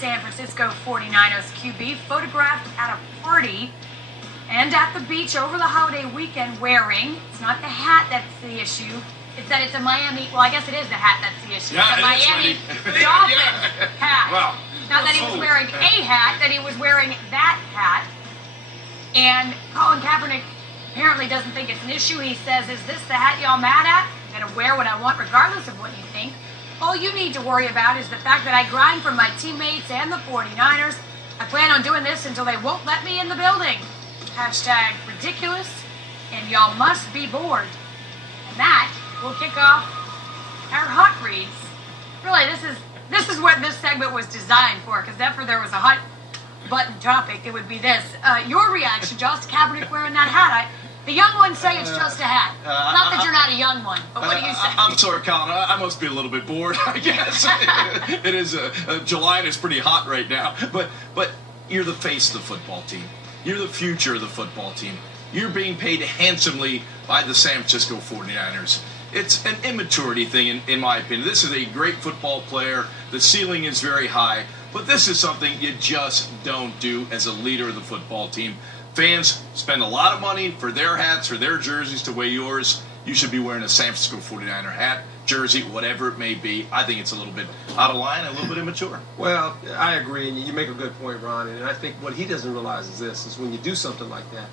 San Francisco 49ers QB photographed at a party and at the beach over the holiday weekend wearing, it's not the hat that's the issue, it's that it's a Miami, well, I guess it is the hat that's the issue. Yeah, it's a Miami Dolphins hat. Well, not that he was wearing a hat, that he was wearing that hat. And Colin Kaepernick apparently doesn't think it's an issue. He says, is this the hat y'all mad at? I'm going to wear what I want regardless of what you think. All you need to worry about is the fact that I grind for my teammates and the 49ers. I plan on doing this until they won't let me in the building. Hashtag ridiculous, and y'all must be bored. And that will kick off our hot reads. Really, this is what this segment was designed for, because if there was a hot button topic, it would be this. Your reaction, Josh, to Kaepernick wearing that hat. The young ones say it's just a hat. Not that you're not a young one, but what do you say? I'm sorry, Colin. I must be a little bit bored, I guess. It is July and it's pretty hot right now. But you're the face of the football team. You're the future of the football team. You're being paid handsomely by the San Francisco 49ers. It's an immaturity thing, in my opinion. This is a great football player. The ceiling is very high. But this is something you just don't do as a leader of the football team. Fans spend a lot of money for their hats, for their jerseys to wear yours. You should be wearing a San Francisco 49er hat, jersey, whatever it may be. I think it's a little bit out of line and a little bit immature. Well, I agree, and you make a good point, Ron. And I think what he doesn't realize is this, is when you do something like that,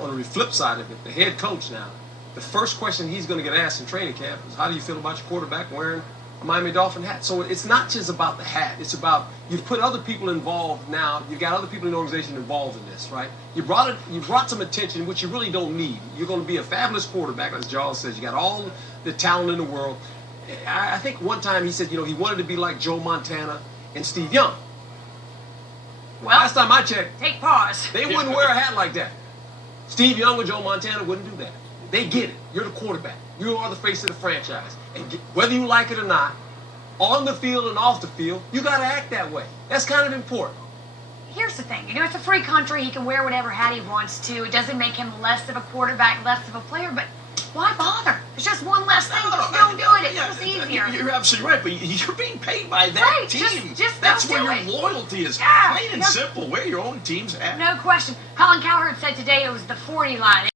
on the flip side of it, the head coach now, the first question he's going to get asked in training camp is, how do you feel about your quarterback wearing a Miami Dolphin hat? So it's not just about the hat. It's about, you've put other people involved now. You've got other people in the organization involved in this, right? You brought some attention, which you really don't need. You're going to be a fabulous quarterback, as Charles says. You got all the talent in the world. I think one time he said, he wanted to be like Joe Montana and Steve Young. Well, last time I checked, take pause. They wouldn't wear a hat like that. Steve Young or Joe Montana wouldn't do that. They get it. You're the quarterback. You are the face of the franchise. And whether you like it or not, on the field and off the field, you got to act that way. That's kind of important. Here's the thing. It's a free country. He can wear whatever hat he wants to. It doesn't make him less of a quarterback, less of a player, but why bother? It's just one less thing. Just don't do it. It's just easier. You're absolutely right, but you're being paid by that team. Just That's don't where do your it. loyalty is. Yeah, Plain and simple. Wear your own team's hat. No question. Colin Cowherd said today it was the 40 line.